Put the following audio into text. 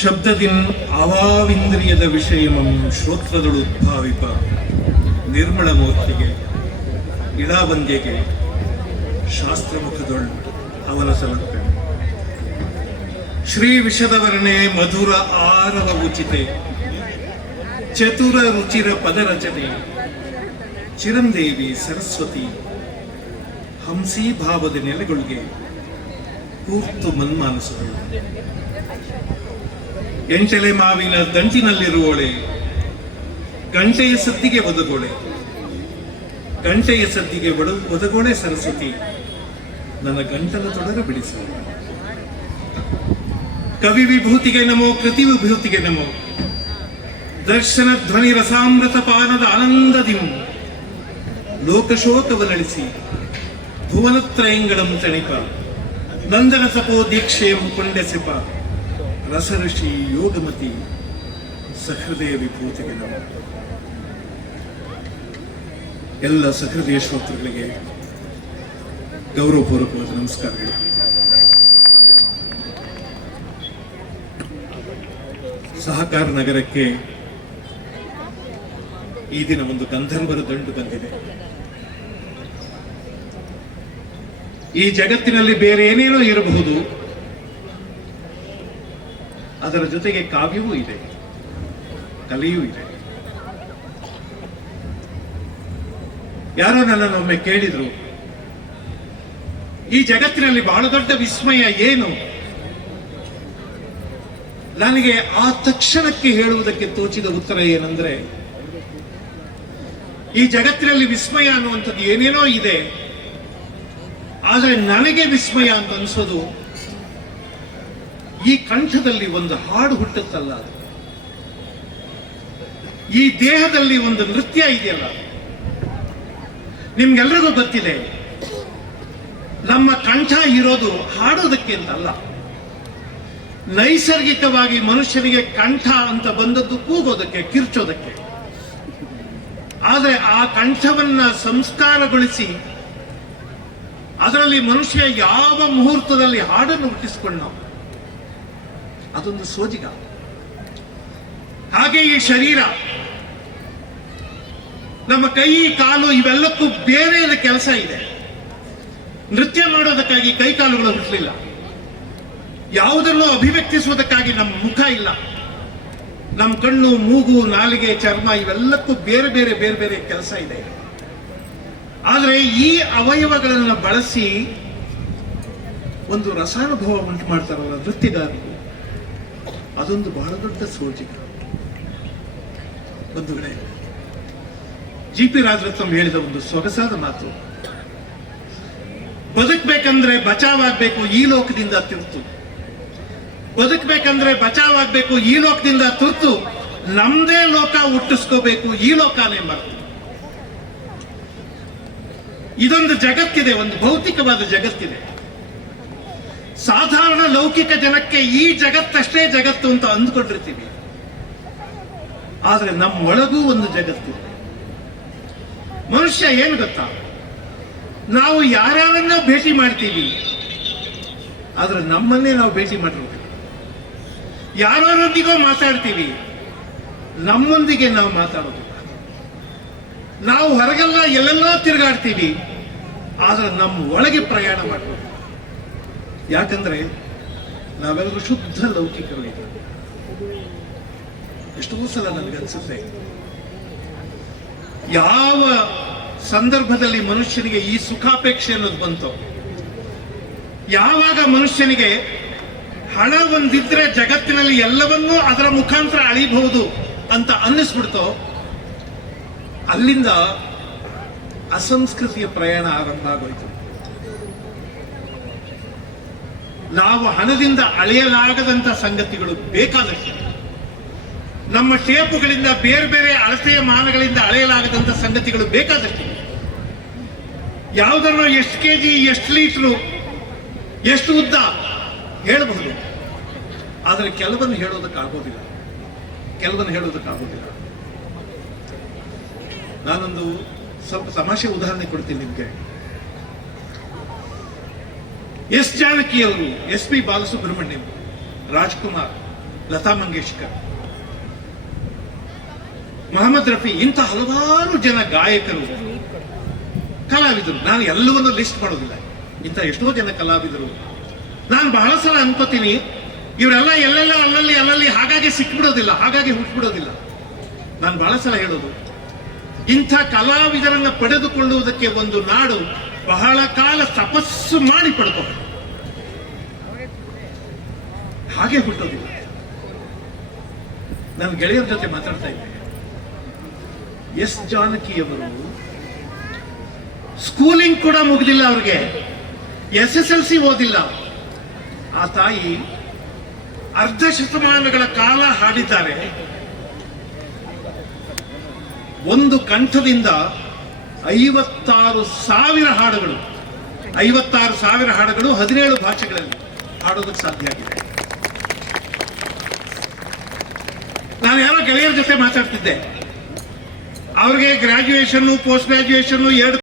ಶಬ್ದದಿನ್ ಅವಾವಿಂದ್ರಿಯದ ವಿಷಯಮಂ ಶ್ರೋತ್ರದಳು ಉದ್ಭಾವಿಪ ನಿರ್ಮಳ ಮೂರ್ತಿಗೆ ಇಳಾವಂದ್ಯಗೆ ಶಾಸ್ತ್ರಮುಖದೊಳ್ ಅವನ ಸಮರ್ಪಣೆ ಶ್ರೀ ವಿಷದವರನೇ ಮಧುರ ಆರವ ಉಚಿತೆ. ಚತುರ ರುಚಿರ ಪದರಚನೆ ಚಿರಂದೇವಿ ಸರಸ್ವತಿ. ಹಂಸಿ ಭಾವದ ನೆಲೆಗಳಿಗೆ ಕೂರ್ತು ಮನ್ಮಾನಸಗಳು. ಎಂಟಲೆ ಮಾವಿನ ದಂಟಿನಲ್ಲಿರುವಳೆ. ಗಂಟೆಯ ಸದ್ದಿಗೆ ಒದಗೋಳೆ. ಗಂಟೆಯ ಸದ್ದಿಗೆ ಒದಗೋಳೆ ಸರಸ್ವತಿ. ನನ್ನ ಗಂಟಲ ತೊಡಗ ಬಿಡಿಸು. ಕವಿ ವಿಭೂತಿಗೆ ನಮೋ, ಕೃತಿ ವಿಭೂತಿಗೆ ನಮೋ. ದರ್ಶನ ಧ್ವನಿ ರಸಾಮೃತ ಪಾನದ ಆನಂದದಿಂ ಲೋಕಶೋಕವನಳಿಸಿ ಭುವನತ್ರಯಂಗಳಂ ತಣಿಪ. ನಂದನ ಸಪೋ ದೀಕ್ಷೆಯಂ ಕೊಂಡೆಸೆಪ ರಸಋಷಿ ಯೋಗಮತಿ, ಸಹೃದಯ ವಿಭೂತಿಗೆ ನಮ. ಎಲ್ಲ ಸಹೃದಯ ಶ್ರೋತೃಗಳಿಗೆ ಗೌರವಪೂರ್ವಕವಾದ ನಮಸ್ಕಾರಗಳು ಸಹಕಾರ ನಗರಕ್ಕೆ ಈ ದಿನ ಒಂದು ಗಂಧರ್ವರ ದಂಡು ಬಂದಿದೆ. ಈ ಜಗತ್ತಿನಲ್ಲಿ ಬೇರೆ ಏನೇನೋ ಇರಬಹುದು, ಅದರ ಜೊತೆಗೆ ಕಾವ್ಯವೂ ಇದೆ, ಕಲೆಯೂ ಇದೆ. ಯಾರೋ ನನ್ನನ್ನು ಒಮ್ಮೆ ಕೇಳಿದ್ರು ಈ ಜಗತ್ತಿನಲ್ಲಿ ಬಹಳ ದೊಡ್ಡ ವಿಸ್ಮಯ ಏನು? ನನಗೆ ಆ ತಕ್ಷಣಕ್ಕೆ ಹೇಳುವುದಕ್ಕೆ ತೋಚಿದ ಉತ್ತರ ಏನಂದ್ರೆ, ಈ ಜಗತ್ತಿನಲ್ಲಿ ವಿಸ್ಮಯ ಅನ್ನುವಂಥದ್ದು ಏನೇನೋ ಇದೆ, ಆದರೆ ನನಗೆ ವಿಸ್ಮಯ ಅಂತ ಅನ್ಸೋದು ಈ ಕಂಠದಲ್ಲಿ ಒಂದು ಹಾಡು ಹುಟ್ಟುತ್ತಲ್ಲ ಈ ದೇಹದಲ್ಲಿ ಒಂದು ನೃತ್ಯ ಇದೆಯಲ್ಲ, ನಿಮ್ಗೆಲ್ರಿಗೂ ಗೊತ್ತಿದೆ ನಮ್ಮ ಕಂಠ ಇರೋದು ಹಾಡೋದಕ್ಕೆ ಅಂತಲ್ಲ. ನೈಸರ್ಗಿಕವಾಗಿ ಮನುಷ್ಯನಿಗೆ ಕಂಠ ಅಂತ ಬಂದದ್ದು ಕೂಗೋದಕ್ಕೆ, ಕಿರ್ಚೋದಕ್ಕೆ. ಆದರೆ ಆ ಕಂಠವನ್ನ ಸಂಸ್ಕಾರಗೊಳಿಸಿ ಅದರಲ್ಲಿ ಮನುಷ್ಯ ಯಾವ ಮುಹೂರ್ತದಲ್ಲಿ ಹಾಡನ್ನು ಹುಟ್ಟಿಸ್ಕೊಂಡ ಅದೊಂದು ಸೋಜಿಗ. ಹಾಗೆ ಈ ಶರೀರ. ನಮ್ಮ ಕೈ, ಕಾಲು ಇವೆಲ್ಲಕ್ಕೂ ಬೇರೆ ಕೆಲಸ ಇದೆ. ನೃತ್ಯ ಮಾಡೋದಕ್ಕಾಗಿ ಕೈಕಾಲುಗಳು ಹುಟ್ಟಲಿಲ್ಲ ಯಾವುದನ್ನು ಅಭಿವ್ಯಕ್ತಿಸುವುದಕ್ಕಾಗಿ ನಮ್ಮ ಮುಖ ಇಲ್ಲ. ನಮ್ಮ ಕಣ್ಣು, ಮೂಗು, ನಾಲಿಗೆ, ಚರ್ಮ ಇವೆಲ್ಲಕ್ಕೂ ಬೇರೆ ಬೇರೆ ಬೇರೆ ಬೇರೆ ಕೆಲಸ ಇದೆ. ಆದರೆ ಈ ಅವಯವಗಳನ್ನು ಬಳಸಿ ಒಂದು ರಸಾನುಭವ ಉಂಟು ಮಾಡ್ತಾರಲ್ಲ ನೃತ್ಯಗಾರರು. ಅದೊಂದು ಬಹಳ ದೊಡ್ಡ ಸೋಜಿಗ. ಒಂದು ಜಿ ಪಿ ರಾಜರತ್ನಂ ಹೇಳಿದ ಒಂದು ಸೊಗಸಾದ ಮಾತು. ಬದುಕಬೇಕಂದ್ರೆ ಬಚಾವಾಗಬೇಕು ಈ ಲೋಕದಿಂದ ತುರ್ತು. ಬದುಕಬೇಕಂದ್ರೆ ಬಚಾವಾಗಬೇಕು ಈ ಲೋಕದಿಂದ ತುರ್ತು. ನಮ್ದೇ ಲೋಕ ಹುಟ್ಟಿಸ್ಕೋಬೇಕು ಈ ಲೋಕನೇ ಮರೆತು. ಇದೊಂದು ಜಗತ್ತಿದೆ, ಒಂದು ಭೌತಿಕವಾದ ಜಗತ್ತಿದೆ. ಸಾಧಾರಣ ಲೌಕಿಕ ಜನಕ್ಕೆ ಈ ಜಗತ್ತಷ್ಟೇ ಜಗತ್ತು ಅಂತ ಅಂದ್ಕೊಂಡಿರ್ತೀವಿ. ಆದ್ರೆ ನಮ್ಮೊಳಗೂ ಒಂದು ಜಗತ್ತಿದೆ. ಮನುಷ್ಯ ಏನು ಗೊತ್ತಾ? ನಾವು ಯಾರ್ಯಾರನ್ನ ಭೇಟಿ ಮಾಡ್ತೀವಿ, ಆದ್ರೆ ನಮ್ಮನ್ನೇ ನಾವು ಭೇಟಿ ಮಾಡಿರ್ತೀವಿ ಯಾರೊಂದಿಗೋ ಮಾತಾಡ್ತೀವಿ, ನಮ್ಮೊಂದಿಗೆ ನಾವು ಮಾತಾಡೋದು ನಾವು ಹೊರಗೆಲ್ಲ ಎಲ್ಲೆಲ್ಲ ತಿರುಗಾಡ್ತೀವಿ, ಆದ್ರೆ ನಮ್ಮ ಒಳಗೆ ಪ್ರಯಾಣ ಮಾಡಬೇಕು. ಯಾಕಂದ್ರೆ ನಾವೆಲ್ಲರೂ ಶುದ್ಧ ಲೌಕಿಕರು ಎಷ್ಟೋ ಸಲ ನನಗನ್ಸುತ್ತೆ, ಯಾವ ಸಂದರ್ಭದಲ್ಲಿ ಮನುಷ್ಯನಿಗೆ ಈ ಸುಖಾಪೇಕ್ಷೆ ಅನ್ನೋದು ಬಂತು. ಯಾವಾಗ ಮನುಷ್ಯನಿಗೆ ಹಣ ಒಂದಿದ್ರೆ ಜಗತ್ತಿನಲ್ಲಿ ಎಲ್ಲವನ್ನೂ ಅದರ ಮುಖಾಂತರ ಅಳಿಬಹುದು ಅಂತ ಅನ್ನಿಸ್ಬಿಡ್ತೋ, ಅಲ್ಲಿಂದ ಅಸಂಸ್ಕೃತಿಯ ಪ್ರಯಾಣ ಆರಂಭ ಆಗೋಯ್ತು. ನಾವು ಹಣದಿಂದ ಅಳೆಯಲಾಗದಂತ ಸಂಗತಿಗಳು ಬೇಕಾದಷ್ಟು. ನಮ್ಮ ಟೇಪುಗಳಿಂದ ಬೇರೆ ಬೇರೆ ಅಳತೆಯ ಮಾನಗಳಿಂದ ಅಳೆಯಲಾಗದಂತ ಸಂಗತಿಗಳು ಬೇಕಾದಷ್ಟು. ಯಾವುದನ್ನು ಎಷ್ಟು ಕೆ ಜಿ ಎಷ್ಟು ಲೀಟ್ರು, ಎಷ್ಟು ಉದ್ದ? ಹೇಳಬಹುದು. ಆದರೆ ಕೆಲವನ್ನು ಹೇಳೋದಕ್ಕಾಗೋದಿಲ್ಲ ಕೆಲವನ್ನು ಹೇಳೋದಕ್ಕಾಗೋದಿಲ್ಲ ನಾನೊಂದು ಸ್ವಲ್ಪ ತಮಾಷೆ ಉದಾಹರಣೆ ಕೊಡ್ತೀನಿ ನಿಮಗೆ. ಎಸ್ ಜಾನಕಿ ಅವರು ಎಸ್ ಪಿ ಬಾಲಸುಬ್ರಹ್ಮಣ್ಯಂ, ರಾಜ್ಕುಮಾರ್, ಲತಾ ಮಂಗೇಶ್ಕರ್, ಮೊಹಮ್ಮದ್ ರಫಿ, ಇಂಥ ಹಲವಾರು ಜನ ಗಾಯಕರು. ಕಲಾವಿದರು. ನಾನು ಎಲ್ಲವನ್ನು ಲಿಸ್ಟ್ ಮಾಡೋದಿಲ್ಲ. ಇಂಥ ಎಷ್ಟೋ ಜನ ಕಲಾವಿದರು. ನಾನು ಬಹಳ ಸಲ ಅನ್ಕೋತೀನಿ, ಇವರೆಲ್ಲ ಎಲ್ಲೆಲ್ಲ ಅಲ್ಲಲ್ಲಿ ಅಲ್ಲಲ್ಲಿ ಹಾಗಾಗಿ ಸಿಕ್ಬಿಡೋದಿಲ್ಲ, ಹಾಗಾಗಿ ಹುಟ್ಬಿಡೋದಿಲ್ಲ. ನಾನು ಬಹಳ ಸಲ ಹೇಳೋದು, ಇಂಥ ಕಲಾವಿದರನ್ನ ಪಡೆದುಕೊಳ್ಳುವುದಕ್ಕೆ ಒಂದು ನಾಡು ಬಹಳ ಕಾಲ ತಪಸ್ಸು ಮಾಡಿ ಪಡ್ಕೋಬೇಕು. ಹಾಗೆ ಹುಟ್ಟೋದಿಲ್ಲ. ನನ್ನ ಗೆಳೆಯರ ಜೊತೆ ಮಾತಾಡ್ತಾ ಇದ್ದೆ ಎಸ್ ಜಾನಕಿಯವರು ಸ್ಕೂಲಿಂಗ್ ಕೂಡ ಮುಗಿದಿಲ್ಲ ಅವ್ರಿಗೆ. ಎಸ್ ಎಸ್ ಎಲ್ ಸಿ ಓದಿಲ್ಲ. ಆ ತಾಯಿ ಅರ್ಧ ಶತಮಾನಗಳ ಕಾಲ ಹಾಡಿದ್ದಾರೆ. ಒಂದು ಕಂಠದಿಂದ ಐವತ್ತಾರು ಸಾವಿರ ಹಾಡುಗಳು, ಐವತ್ತಾರು ಸಾವಿರ ಹಾಡುಗಳು ಹದಿನೇಳು ಭಾಷೆಗಳಲ್ಲಿ ಹಾಡೋದಕ್ಕೆ ಸಾಧ್ಯ ಆಗಿದೆ. ನಾನು ಯಾರೋ ಗೆಳೆಯರ ಜೊತೆ ಮಾತಾಡ್ತಿದ್ದೆ. ಅವ್ರಿಗೆ ಗ್ರಾಜ್ಯುಯೇಷನ್ನು ಪೋಸ್ಟ್ ಗ್ರಾಜ್ಯುಯೇಷನ್ನು ಎರಡು